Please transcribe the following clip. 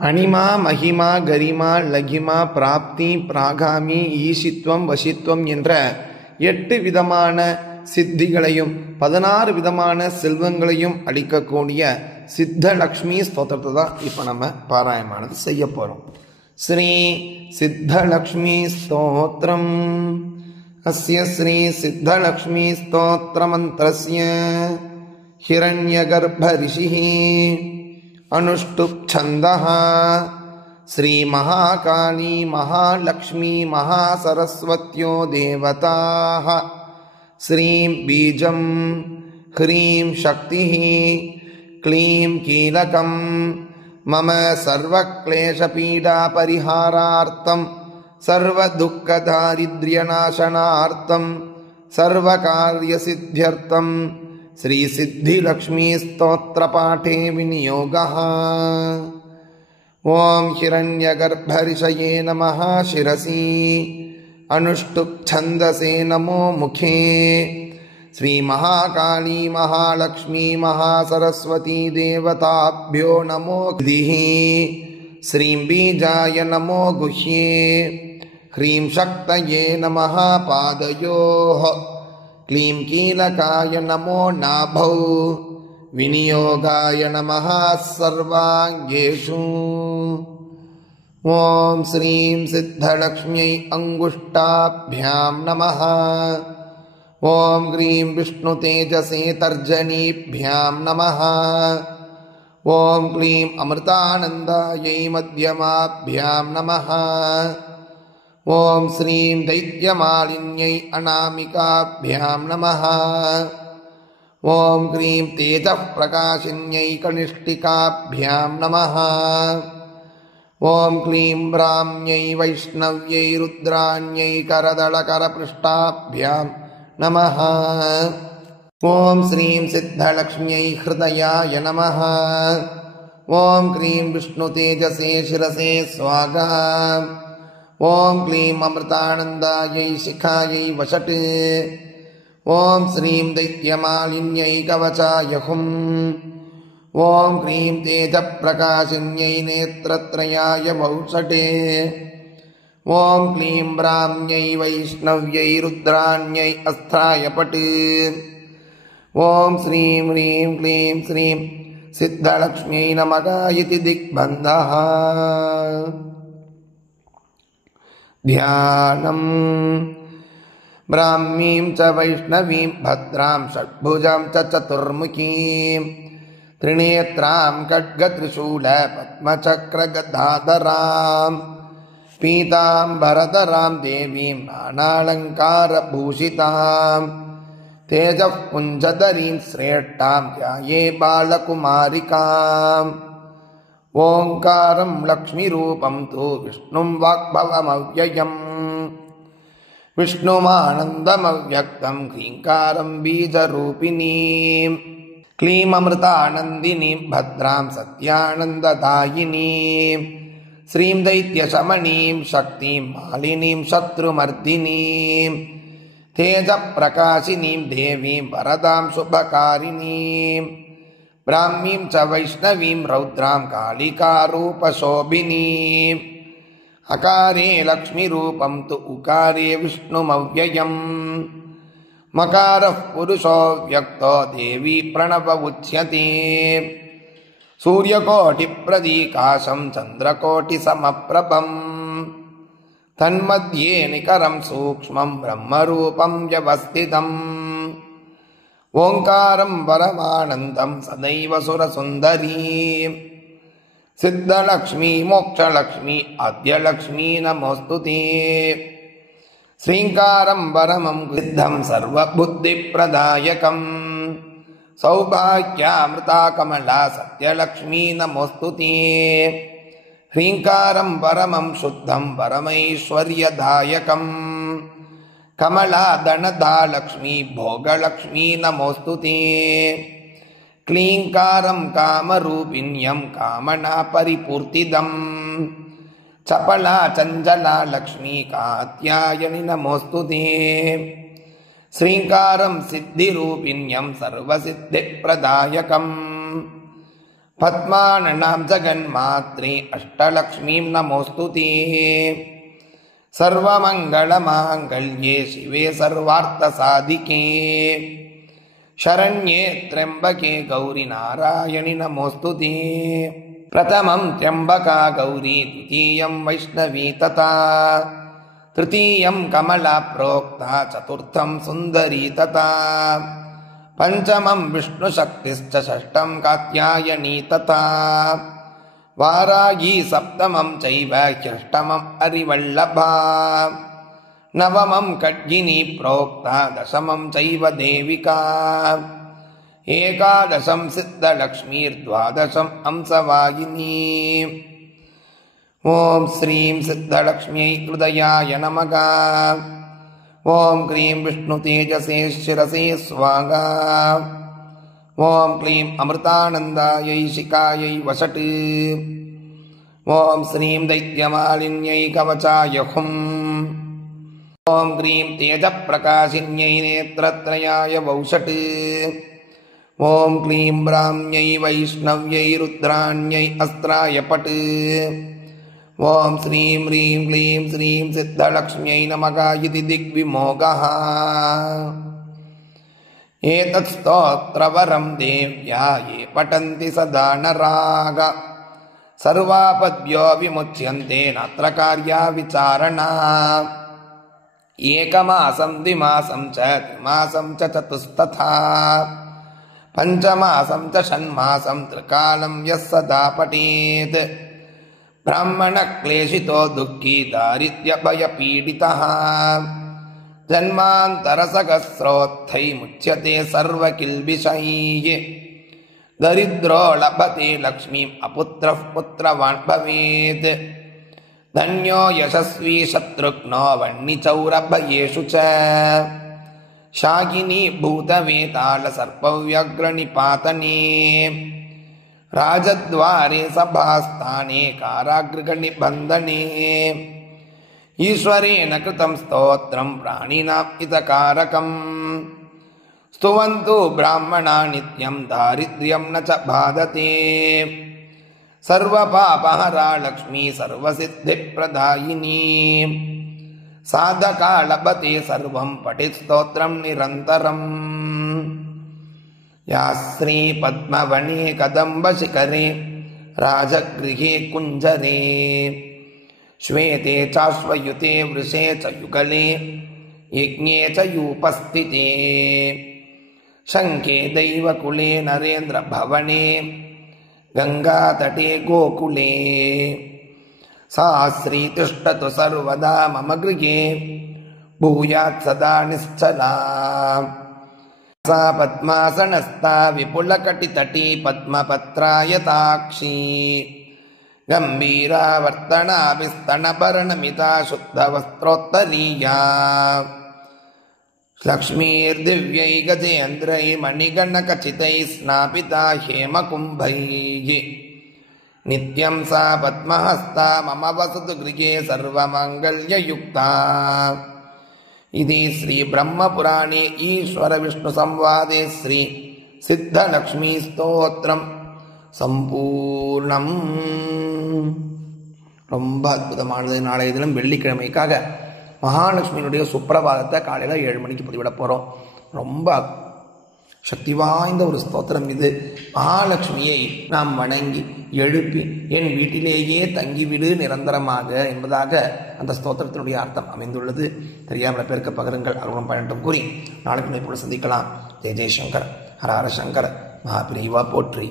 அனிமா மகிமா கரிமா லகிமா பிராப்தி பிராகாமி ஈசித்வம் வசித்வம் என்ற 8 விதமான சித்திகளையும் 16 விதமான செல்வங்களையும் அளிக்கக்கூடிய சித்தலக்ஷ்மி ஸ்தோத்திரத்தை தான் இப்போ நம்ம பாராயணமானது செய்ய போகிறோம். ஸ்ரீ சித்தலக்ஷ்மி ஸ்தோத்திரம். அஸ்ய ஸ்ரீ சித்தலக்ஷ்மி ஸ்தோத்திர மந்திரஸ்ய ஹிரண்யகர்ப்ப ரிஷிஹி அனுஷ்டுப் சந்தஹ ஸ்ரீ மகாகாளி மகாலக்ஷ்மி மகாசரஸ்வத்யோ தேவதாஹ ஸ்ரீம் பீஜம் ஹ்ரீம் சக்திஹ க்ளீம் கீலகம் மம சர்வக்லேஷபீடா பரிஹாரார்த்தம் சர்வதுக்கதாரித்ர்யநாசனார்த்தம் சர்வகார்யசித்யர்த்தம் ஸ்ரீ சித்திலக்ஷ்மீ ஸ்தோத்திர பாடே விநியோகः. ஓம் ஹிரண்யகர்ப்பரிஷயே நமः சிரசி அனுஷ்டுப் சந்தசே நமோ முகே. ஸ்ரீ மகாகாளி மகாலக்ஷ்மி மகாசரஸ்வதி தேவதாभ्यो நமோ கிதிஹி. ஸ்ரீம் பீஜாய நமோ குஹ்யே. ஹ்ரீம் சக்தயே நமः பாதயோः. க்ளீம் கீலகாய நமோ நாபௌ. விநியோகாய நமः சர்வாங்கேஷு. ஓம் ஸ்ரீம் சித்தலக்ஷ்ம்யை அங்குஷ்டாभ्यां நமः. ஓம் க்ரீம் விஷ்ணு தேஜசே தர்ஜனீभ्यां நமः. ஓம் க்ளீம் அமிர்தானந்தாயை மத்யமாभ्यां நமः. ஓம் ஸ்ரீம் தைத்யமாலின்யை அநாமிகாभ्यां நமः. ஓம் க்ரீம் தேஜப் பிரகாசின்யை கனிஷ்டிகாभ्यां நமः. ஓம் க்ளீம் பிராம்யை வைஷ்ணவ்யை ருத்ராண்யை கரதளகரபிருஷ்டாभ्यां நமः. ஓம் ஸ்ரீம் சித்தலக்ஷ்ம்யை ஹ்ருதயாய நமः. ஓம் க்ரீம் விஷ்ணு தேஜசே சிரசே ஸ்வாகா. ஓம் க்ளீம் அமிர்தானந்தாயை சிகாயை வஷட். ஓம் ஸ்ரீம் தைத்யமாலின்யை கவசாய ஹும். ஓம் க்ரீம் தேஜப்பிரகாசின்யை நேத்ரத்ரயாய வௌஷட். ஓம் க்ளீம் பிராம்யை வைஷ்ணவ்யை ருத்ராண்யை அஸ்த்ராய பட். ஓம் ஸ்ரீம் ஹ்ரீம் க்ளீம் ஸ்ரீம் சித்தலக்ஷ்ம்யை நமக இதி திக்பந்தः. ध्यानम्. ब्राह्मीं च वैष्णवीं भद्रां षड्भुजां च चतुर्मुखीं त्रिनेत्रां खड्गत्रिशूल पद्मचक्रगदाधरां पीताम्बरधरां देवीं नानालङ्कारभूषितां तेजः पुञ्जधरीं श्रेष्ठां ध्याये बालकुमारिकाम्. ஓங்காரம் லக்ஷ்மி ரூபம் தூ விஷ்ணும் வாக்பவமவ்யயம். விஷ்ணுமானந்தமவ்யக்தம் க்ரீங்காரம் பீஜரூபிணீம். க்ளீம் அமிர்தானந்தினீம் பத்ராம் சத்யானந்ததாயினீம். ஸ்ரீம் தைத்யசமணீம் சக்திம் மாலினீம் சத்ருமர்தினீம். தேஜப்பிரகாசினீம் தேவீம் வரதாம் சுபகாரிணீம். ब्राह्मीं च वैष्णवीं रौद्रां कालिकारूपशोभिनीम्. अकारे लक्ष्मीरूपं तु उकारे विष्णुमव्ययम्. मकारः पुरुषो व्यक्तो देवी प्रणव उच्यते. सूर्यकोटिप्रदीकाशं चन्द्रकोटिसमप्रभम्. तन्मध्ये निकरं सूक्ष्मं ब्रह्मरूपं व्यवस्थितम्. ஓங்காரம் பரமானந்தம் சதைவ சுரசுந்தரீம். சித்தலக்ஷ்மி மோக்ஷலக்ஷ்மி ஆத்யலக்ஷ்மி நமோஸ்துதே. ஸ்ரீங்காரம் பரமம் சித்தம் சர்வபுத்திப்பிரதாயகம். சௌபாக்யாமிருதா கமலா சத்யலக்ஷ்மி நமோஸ்துதே. ஹ்ரீங்காரம் பரமம் சுத்தம் பரமைஸ்வர்யதாயகம். कमला दनदा लक्ष्मी भोगलक्ष्मी नमोस्तुते. क्लींकारं कामरूपिण्यं कामना परिपूर्तिदम्. चपला चञ्चला लक्ष्मी कात्यायनि नमोस्तुते. श्रींकारं सिद्धिरूपिण्यं सर्वसिद्धिप्रदायकम्. पद्माननां जगन्मात्रे अष्टलक्ष्मीं नमोऽस्तुते। सर्वमङ्गलमाङ्गल्ये शिवे सर्वार्थसाधिके शरण्ये त्र्यम्बके गौरि नारायणि नमोऽस्तुते। प्रथमं त्र्यम्बका गौरी द्वितीयं वैष्णवी तथा तृतीयं कमला प्रोक्ता चतुर्थं सुन्दरी तथा पंचमं विष्णुशक्तिश्च षष्ठं कात्यायनी तथा वाराही सप्तमं चैव ह्यष्टमं हरिवल्लभा नवमं खड्गिनी प्रोक्ता दशमं चैव देविका एकादशं सिद्धलक्ष्मीर्द्वादशं हंसवाहिनी। ओं श्रीं सिद्धलक्ष्म्यै हृदयाय नमः। ओं क्लीं विष्णुतेजसे शिरसे स्वाहा। ओं क्लीं अमृतानन्दायै शिखायै वषट्। ओं श्रीं दैत्यमालिन्यै कवचाय हुम्। ओं क्लीं तेजप्रकाशिन्यै नेत्रत्रयाय वौषट्। ओं क्लीं ब्राह्म्यै वैष्णव्यै रुद्राण्यै अस्त्राय पट्। ओं श्रीं ह्रीं क्लीं श्रीं सिद्धलक्ष्म्यै नमः इति दिग्विमोघः। एतत् स्तोत्रवरं देव्या ये पठन्ति सदा नराः सर्वापद्भ्यो विमुच्यन्ते नात्र कार्या विचारणा। एकमासं द्विमासं च त्रिमासं च चतुस्तथा पञ्चमासं च षण्मासं त्रिकालं यः सदा पठेत् ब्राह्मणक्लेशितो दुःखी दारिद्र्यभयपीडितः जन्मान्तरसहस्रोत्थैर्मुच्यते सर्वकिल्बिषैः। दरिद्रो लभते लक्ष्मीम् अपुत्रः पुत्रवान् भवेत्। धन्यो यशस्वी शत्रुघ्नो वह्निचौरभयेषु च शाकिनी भूतवेतालसर्पव्यग्रनिपातने राजद्वारे सभास्थाने कारागृहनिबन्धने। ईश्वरेण कृतं स्तोत्रं प्राणिनां हितकारकं स्तुवन्तु ब्राह्मणा नित्यं दारिद्र्यं न च बाधते। सर्वपापहरा लक्ष्मी सर्वसिद्धिप्रदायिनी साधका लभते सर्वं पठित स्तोत्रं निरन्तरम्। या श्री पद्मवने कदम्बशिखरे राजगृहे कुञ्जरे श्वेते चाश्वयुते वृषे च युगले यज्ञे च यूपस्थिते शङ्खे दैवकुले नरेन्द्रभवने गङ्गातटे गोकुले सा श्री तिष्ठतु सर्वदा मम गृहे भूयात् सदा निश्चला। सा पद्मासनस्था विपुलकटितटी पद्मपत्रायताक्षी गम्भीरावर्तनाभिस्तनभरणमिता शुद्धवस्त्रोत्तरीया लक्ष्मीर्दिव्यै गजेन्द्रै मणिगणकचितैः स्नापिता हेमकुम्भैः नित्यं सा पद्महस्ता मम वसतु गृहे सर्वमङ्गल्ययुक्ता। इति श्री ब्रह्मपुराणे ईश्वर विष्णु संवादे श्री सिद्धलक्ष्मी स्तोत्रम சம்பூர்ணம். ரொம்ப அற்புதமானது. நாளைய தினம் வெள்ளிக்கிழமைக்காக மகாலட்சுமியினுடைய சுப்பிரபாதத்தை காலையில் 7 மணிக்கு பதிவிட போகிறோம். ரொம்ப சக்தி வாய்ந்த ஒரு ஸ்தோத்திரம் இது. மகாலட்சுமியை நாம் வணங்கி எழுப்பி என் வீட்டிலேயே தங்கிவிடு நிரந்தரமாக என்பதாக அந்த ஸ்தோத்திரத்தினுடைய அர்த்தம் அமைந்துள்ளது. தெரியாமல் பேருக்கு பகிருங்கள். அருளும் பயணட்டும் கூறி நாளைக்கு போல சந்திக்கலாம். ஜெய ஜெயசங்கர், ஹர ஹர சங்கர், மகாபிரிவா போற்றி.